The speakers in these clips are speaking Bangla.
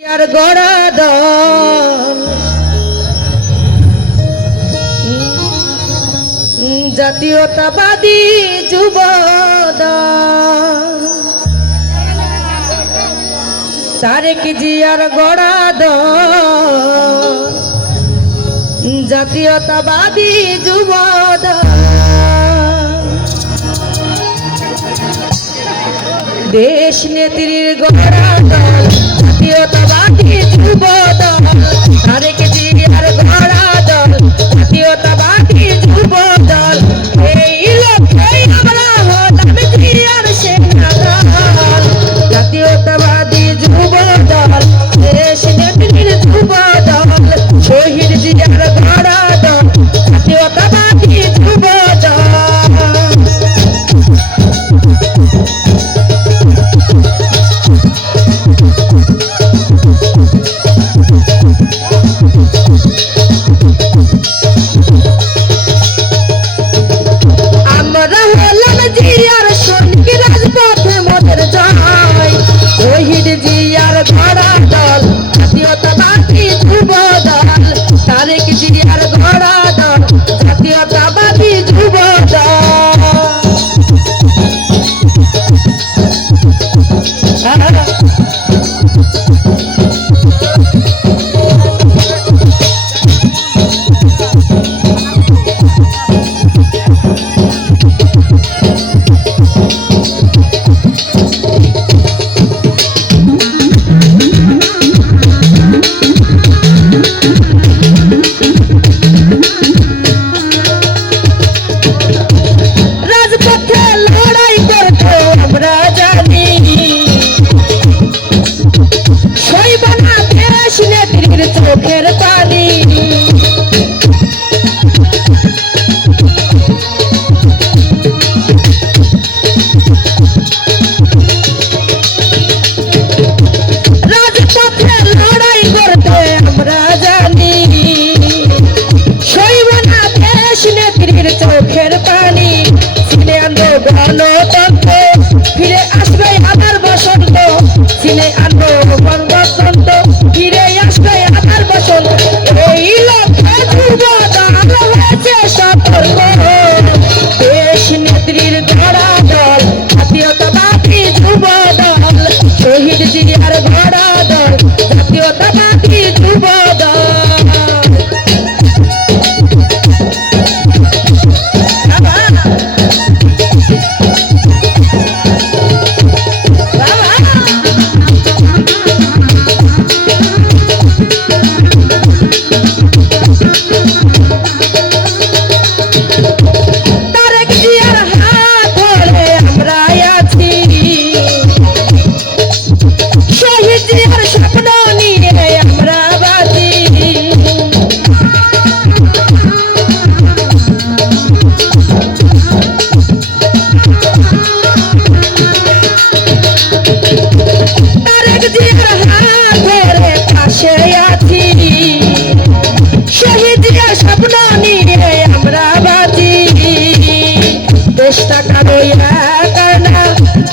আর গড়া দল জাতীয়তাবাদী যুব দল তারেক জিয়ার গড়া দল জাতীয়তাবাদী যুব দল দেশ নেত্রীর গড়া দল জাতীয়তাবাদী যুব দল তারেক জিয়ার গড়া দল জাতীয়তাবাদী যুব দল এই লক্ষ্যে আমরা হলাম জিয়ার সেনা দল জাতীয়তাবাদী যুব দল দেশ নেত্রীর যুব দল শহীদ জিয়ার গড়া দল জাতীয়তাবাদী যুব দল শহীদ জিয়ার গড়া দল জাতীয়তাবাদী যুব দল তারেক জিয়ার গড়া দল জাতীয়তাবাদী যুব চোখের পানি রাজপথে লড়াই করতে আমরা জানি সইব না দেশ নেত্রীর চোখের পানি ফিরে আনবো গণতন্ত্র ফিরে আসবে আবার বসন্ত ফিরে আনবো বসন্ত ফিরে আসবে আবার বসন্ত এই লক্ষ্যে যুব দল হয়েছে সতর্ক দেশ নেত্রীর গড়া দল জাতীয়তাবাদী যুব দল শহীদ জিয়ার গড়া দল জাতীয়তাবাদী যুব দল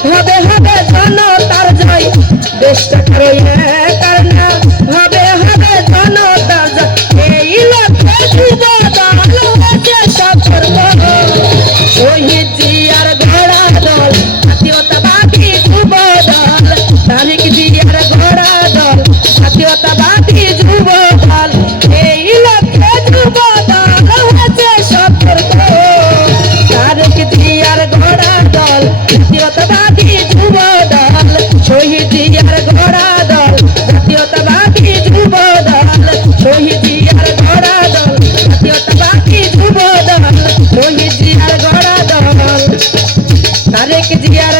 হবে হবে জনতার জয় দেশটা কারো করনা হবে হবে জনতার জয় এই লক্ষ্যে যুব দল হয়েছে সতর্ক শহীদ জিয়ার গড়া দল জাতীয়তাবাদী যুব দল তারেক জিয়ার গড়া দল জাতীয়তাবাদী যুব দল এই লক্ষ্যে যুব দল হয়েছে সতর্ক তারেক জিয়ার গড়া দল জাতীয়তাবাদী যুব দল শহীদ জিয়ার গড়া দল জাতীয়তাবাদী যুব দল শহীদ জিয়ার গড়া দল জাতীয়তাবাদী যুব দল শহীদ জিয়ার গড়া দল তারেক জিয়ার